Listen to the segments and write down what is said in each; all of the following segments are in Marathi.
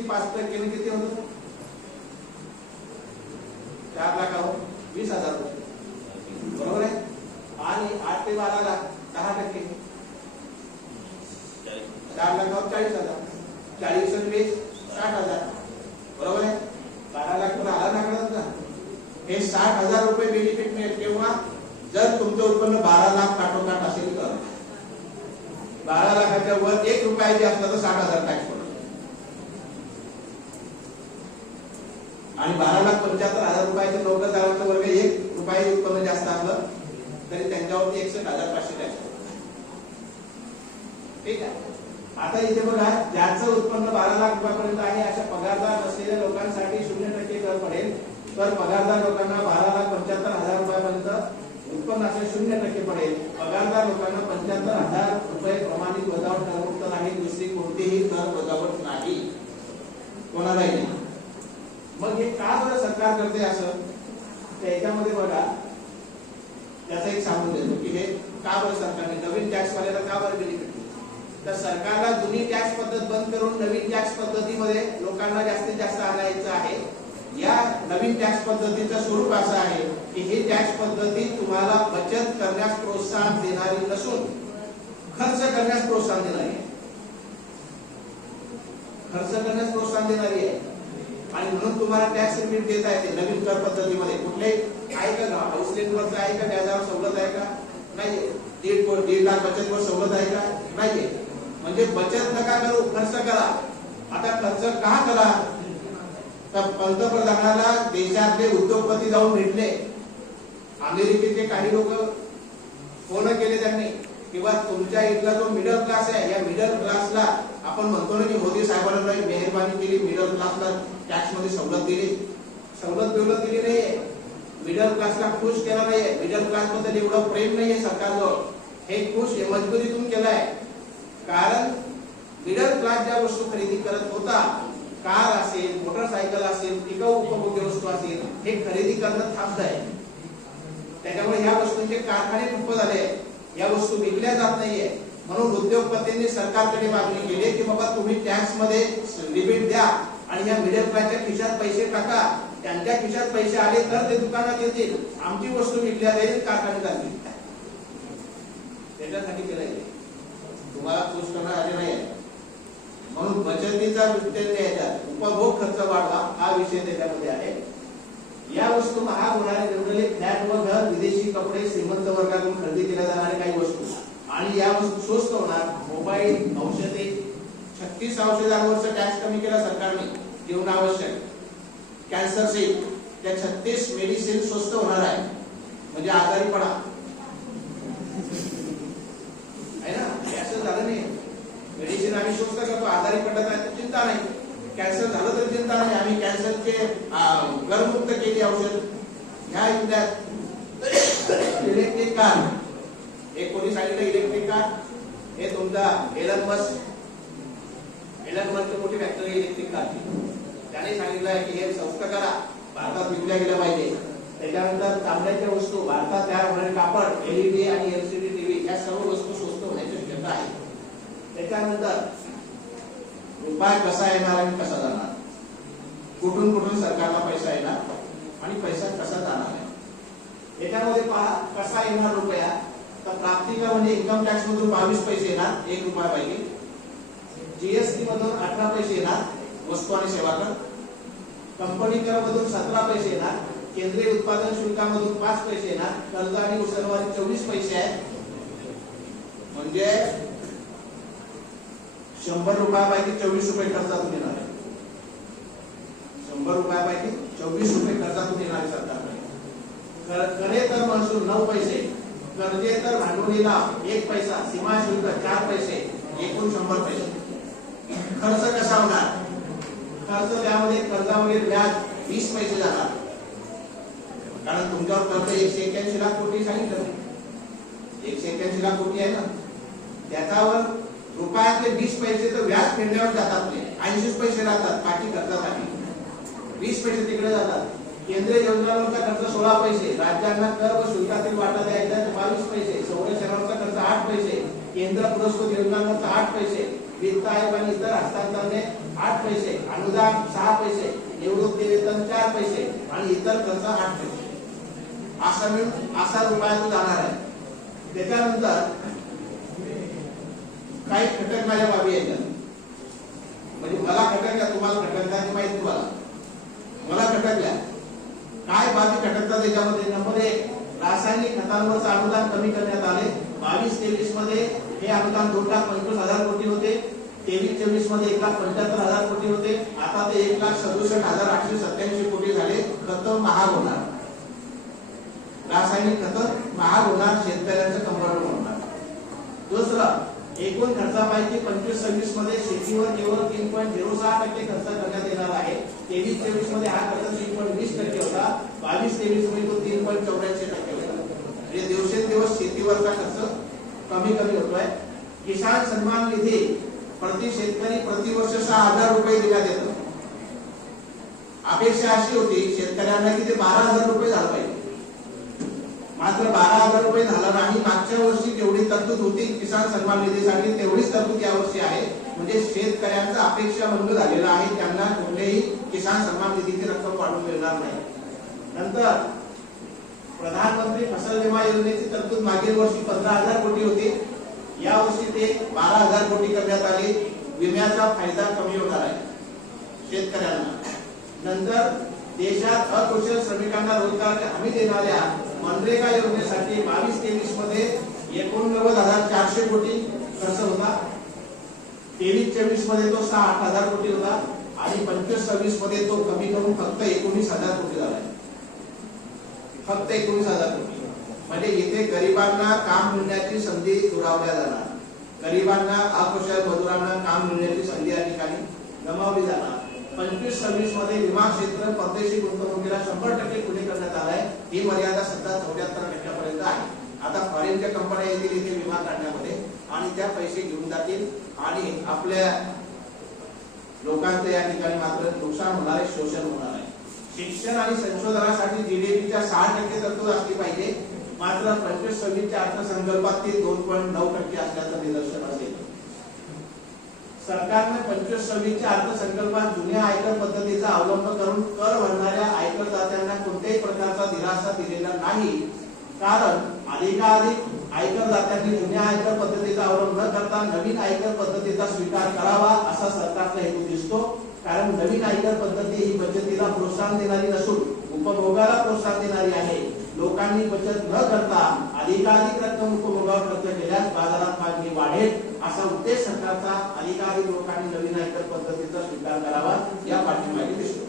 किती पाच टक्के किती होतं? चार लाखावर वीस हजार रुपये. बरोबर आहे? आणि आठ ते बारा लाख दहा टक्के. चार लाखावर चाळीस हजार. चाळीस आणि वीस साठ हजार. बरोबर आहे? बारा लाख तर आला लागणार ना हे साठ हजार रुपये बेनिफिट मिळेल किंवा जर तुमचं उत्पन्न बारा लाख पाठोपाठ असेल तर. बारा लाखाच्या वर एक रुपयाचे असलं तर साठ हजार टाकेल पडतो आणि बारा लाख पंच्याहत्तर हजार रुपयाच्या नोकरदारांचं वर्ग एक रुपये उत्पन्न जास्त आलं तरी त्यांच्यावरती एकसष्ट हजार पाचशे टॅक्स ठीक आहे? आता इथे बघा ज्याचं उत्पन्न बारा लाख रुपयापर्यंत आहे अशा पगारदार नसलेल्या लोकांसाठी शून्य टक्के कर पडेल. तर पगारदार लोकांना बारा लाख पंच्याहत्तर हजार रुपयापर्यंत उत्पन्न असे शून्य टक्के पडेल. पगारदार लोकांना पंच्याहत्तर हजार रुपये प्रमाणित वजावट करमुक्त नाही दुसरी कोणतीही कर वजावट नाही. कोणालाही नाही. मग हे का बरं सरकार करते असं? त्याच्यामध्ये बघा. त्याचा एक सांगून देतो की हे का बरं सरकारने? नवीन टॅक्स वाल्याला का बरं बेनिफिट तर सरकारला जुनी टॅक्स पद्धत बंद करून नवीन टॅक्स पद्धतीमध्ये लोकांना जास्तीत जास्त आणायचं आहे. या नवीन टॅक्स पद्धतीचं स्वरूप असं आहे की ही टॅक्स पद्धती तुम्हाला बचत करण्यास प्रोत्साहन देणारी नसून खर्च करण्यास प्रोत्साहन देणारी आहे. खर्च करण्यास प्रोत्साहन देणारी आहे. आणि म्हणून तुम्हाला टॅक्स रिबीट देता येते. नवीन कर पद्धतीमध्ये. कुठले आहे का हाऊस रेंटवरचं आहे का? व्याजावर सवलत आहे का? नाहीये दीड कोट दीड लाख बचतवर सवलत आहे का? नाहीये म्हणजे बचत नका करू खर्च करा. आता खर्च का करा? तर पंतप्रधानाला देशातले उद्योगपती जाऊन भेटले. अमेरिकेचे काही लोक फोन केले त्यांनी. किंवा तुमच्या इथला जो मिडल क्लास आहे या मिडल क्लासला आपण म्हणतो ना की मोदी साहेबांना मेहरबानी केली मिडल क्लासला टॅक्समध्ये सवलत दिली. सवलत बिवलत दिली नाहीये. मिडल क्लासला खुश केला नाहीये. मिडल क्लासबद्दल एवढं प्रेम नाहीये सरकारजवळ हे खुश हे मजबुरीतून केलंय. कारण मिडल क्लास ज्या वस्तू खरेदी करत होता कार असेल मोटरसायकल असेल टिकाऊ उपभोग्य वस्तू असेल हे खरेदी करणं थांबत आहे त्याच्यामुळे ह्या वस्तूंचे कारखाने ठप्प झाले. या वस्तू विकल्या जात नाहीये. म्हणून उद्योगपतींनी सरकारकडे मागणी केली की बाबा तुम्ही टॅक्समध्ये रिबीट द्या आणि या मिडल क्लासच्या खिशात पैसे टाका. त्यांच्या खिशात पैसे आले तर ते दुकानात येतील. आमची वस्तू विकल्या जाईल कारखाने जातील त्याच्यासाठी केलं आहे. तुम्हाला खुश करणार आले नाही म्हणून बचतीचा विषय याच्यात उपभोग खर्च वाढवा. हा विषय त्याच्यामध्ये आहे. या वस्तू महाग होणारे निवडले फ्लॅट व घर विदेशी कपडे श्रीमंत वर्गातून खरेदी केल्या जाणाऱ्या काही वस्तू. आणि या वस्तू स्वस्त होणार मोबाईल औषधे छत्तीस औषधांवरचा टॅक्स कमी केला सरकारने जीवनावश्यक कॅन्सर सीट त्या छत्तीस मेडिसिन स्वस्त होणार आहे. म्हणजे आजारी पडा आहे ना? असं झालं नाही. मेडिसिन आम्ही स्वस्त करतो आजारी पडत आहे तर चिंता नाही. कॅन्सर झालं तर चिंता नाही आम्ही कॅन्सरचे गरमुक्त केली औषध. ह्या युद्धात इलेक्ट्रिक कार एक कोणी सांगितलं? इलेक्ट्रिक कार हे तुमचा एलन बस एलन मस्क मोठी फॅक्टरी इलेक्ट्रिक कार त्याने सांगितलं की हे स्वस्त करा भारतात विकल्या गेल्या पाहिजे. त्याच्यानंतर तांब्याच्या वस्तू भारतात तयार होणारे कापड एलईडी आणि एलसीडी टीव्ही या सर्व वस्तू स्वस्त होण्याची शक्यता आहे. त्याच्यानंतर उपाय कसा येणार आणि कसा जाणार? कुठून कुठून सरकारला पैसा येणार आणि पैसा कसा जाणार आहे? याच्यामध्ये पहा कसा येणार रुपया? तर प्राप्तिका म्हणजे इन्कम टॅक्स मधून बावीस पैसे येणार एक रुपया पाहिजे. जीएसटी मधून अठरा पैसे येणार वस्तू आणि सेवा कर. कंपनी कर मधून सतरा पैसे येणार केंद्रीय उत्पादन शुल्कामधून पाच पैसे येणार कर्ज आणि उसरवारी चोवीस पैसे आहेत. म्हणजे शंभर रुपयापैकी चोवीस रुपये खर्चातून येणार आहे. शंभर रुपयापैकी चोवीस रुपये खर्चातून येणार आहे सरकारकडे. करे तर महसूल नऊ पैसे. कर्जे तर भांडवलीला एक पैसा सीमा शुल्क चार पैसे एकूण शंभर पैसे. खर्च कसा होणार? खर्च त्यामध्ये कर्जावरील व्याज वीस पैसे जाणार. कारण तुमच्यावर कर्ज एकशे एक्क्याऐंशी लाख कोटी सांगितलं मी. एकशे एक्क्याऐंशी लाख कोटी आहे ना. त्याच्यावर रुपयातले वीस पैसे तर व्याज फेडण्यावर जातात ते. ऐंशीच पैसे राहतात बाकी खर्चासाठी वीस पैसे तिकडे जातात. केंद्रीय योजनांवरचा खर्च सोळा पैसे राज्यांना कर व शुल्कातील वाटा द्यायचा बावीस पैसे संरक्षणावरचा खर्च आठ पैसे केंद्र पुरस्कृत योजनांवरचा आठ पैसे वित्त आयोग आणि इतर हस्तांतरणे आठ पैसे अनुदान सहा पैसे निवृत्ती वेतन चार पैसे आणि इतर खर्च आठ पैसे. असा मिळून असा रुपयातून जाणार आहे. त्याच्यानंतर काही खटकणाऱ्या बाबी येतात. म्हणजे मला खटकल्या तुम्हाला खटकल्या हे माहीत तुम्हाला. मला खटकल्या काय बाबी खटकतात त्याच्यामध्ये? नंबर एक रासायनिक खतांवरचं अनुदान कमी करण्यात आले. बावीस तेवीसमध्ये हे अनुदान दोन लाख पंचवीस हजार कोटी होते. तेवीस चोवीसमध्ये एक लाख पंच्याहत्तर हजार कोटी होते. आता ते एक लाख सदुसष्ट हजार आठशे सत्याऐंशी कोटी झाले. खत महाग होणार. रासायनिक खत महाग होणार शेतकऱ्यांचं कंबरड होणार. दुसरं एकूण खर्चापैकी पंचवीस सव्वीसमध्ये शेतीवर केवळ तीन पॉईंट झिरो सहा टक्के खर्च करण्यात येणार आहे. तेवीस तेवीसमध्ये हा खर्च तीन पॉईंट वीस टक्के होता. बावीस तेवीसमध्ये तो तीन पॉईंट चौऱ्याऐंशी टक्के होता. म्हणजे दिवसेंदिवस शेतीवरचा खर्च कमी कमी होतोय. किसान सन्मान निधी प्रति शेतकरी प्रतिवर्ष सहा हजार रुपये देण्यात येतो. अपेक्षा अशी होती शेतकऱ्यांना की ते बारा हजार रुपये झालं पाहिजे. मात्र बारा हजार रुपये झाला नाही. मागच्या वर्षी जेवढी तरतूद होती किसान सन्मान निधीसाठी तेवढीच तरतूद यावर्षी आहे. म्हणजे शेतकऱ्यांचा अपेक्षा भंग झालेला आहे. त्यांना कुठलेही किसान सन्मान निधीची रक्कम वाढून मिळणार नाही. नंतर प्रधानमंत्री फसल विमा योजनेची तरतूद मागील वर्षी पंधरा हजार कोटी होती. या वर्षी ते बारा हजार कोटी करण्यात आली. विम्याचा फायदा कमी होणार आहे शेतकऱ्यांना. नंतर देशात अकुशल श्रमिकांना रोजगार हमी देणाऱ्या मनरेगा योजनेसाठी बावीस तेवीसमध्ये एकोणनव्वद हजार चारशे कोटी खर्च होता. तेवीस चोवीसमध्ये तो सहा आठ हजार कोटी होता आणि पंचवीस सव्वीसमध्ये तो कमी करून फक्त एकोणीस हजार कोटी झाला. फक्त एकोणीस हजार कोटी. म्हणजे इथे गरिबांना काम मिळण्याची संधी दुरावल्या जाणार. गरिबांना अकुशल मजुरांना काम मिळण्याची संधी या ठिकाणी गमावली जाणार. पंचवीस सव्वीसमध्ये विमा क्षेत्र परदेशी गुंतवणुकीला शंभर टक्के खुले करण्यात आलाय. ही मर्यादा सध्या चौऱ्याहत्तर टक्क्यापर्यंत आहे. आता फॉरेनच्या कंपन्या येतील इथे विमा काढण्यामध्ये आणि त्या पैसे घेऊन जातील. आणि आपल्या लोकांचं या ठिकाणी मात्र नुकसान होणार आहे शोषण होणार आहे. शिक्षण आणि संशोधनासाठी जीडीपीच्या सहा टक्के तरतूद असली पाहिजे. मात्र पंचवीस सव्वीसच्या अर्थसंकल्पात ती दोन पॉईंट नऊ टक्के असल्याचं निदर्शन असेल सरकारने पंचवीस सव्वीसच्या अर्थसंकल्पात जुन्या आयकर पद्धतीचा अवलंब करून कर भरणाऱ्या आयकरदात्यांना कोणत्याही प्रकारचा दिलासा दिलेला नाही. कारण अधिकाधिक आयकरदात्यांनी जुन्या आयकर पद्धतीचा अवलंब न करता नवीन आयकर पद्धतीचा स्वीकार करावा असा सरकारचा हेतू दिसतो. कारण नवीन आयकर पद्धती ही बचतीला प्रोत्साहन देणारी नसून उपभोगाला प्रोत्साहन देणारी आहे. लोकांनी बचत न करता अधिकाधिक रक्कम उपभोगावर खर्च केल्यास बाजारात मागणी वाढेल. असा उद्देश सरकारचा अधिकाधिक लोकांनी नवीन आयकर पद्धतीचा स्वीकार करावा, या पाठीमागे दिसतो.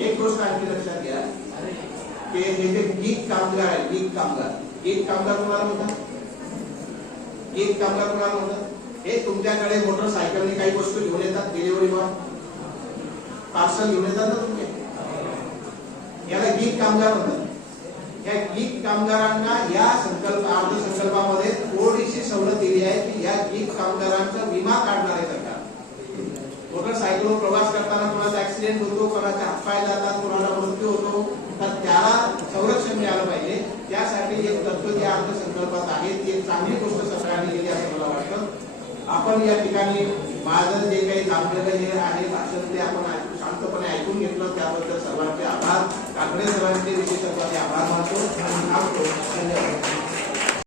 एक गोष्ट आणखी लक्षात कामगार आहे गीत कामगार गीत कामगार तुम्हाला म्हणतात? गीत कामगार कुणाला म्हणतात हे तुमच्याकडे मोटरसायकलने काही वस्तू घेऊन येतात? डिलिव्हरीवर पार्सल घेऊन येतात ना तुमचे? याला गीत कामगार म्हणतात. या गीत कामगारांना या संकल्प अर्थसंकल्पामध्ये थोडीशी सवलत दिली आहे की या गीत कामगारांचा विमा काढणार आहे सरकार. मोटरसायकलवर प्रवास करताना कोणाचा ऍक्सिडेंट होतो कोणाचे हातपाय जातात कोणाला मृत्यू होतो तर त्याला संरक्षण मिळालं पाहिजे. त्यासाठी एक तत्व या अर्थसंकल्पात आहे. ती एक चांगली गोष्ट सरकारने केली असं मला वाटतं. आपण या ठिकाणी माझं जे काही लाभलेलं हे आहे भाषण ते आपण शांतपणे ऐकून घेतलं. त्याबद्दल सर्वांचे आभार. काकडे सरांचे विशेषत्वाचे आभार मानतो. आणि थांबतो धन्यवाद.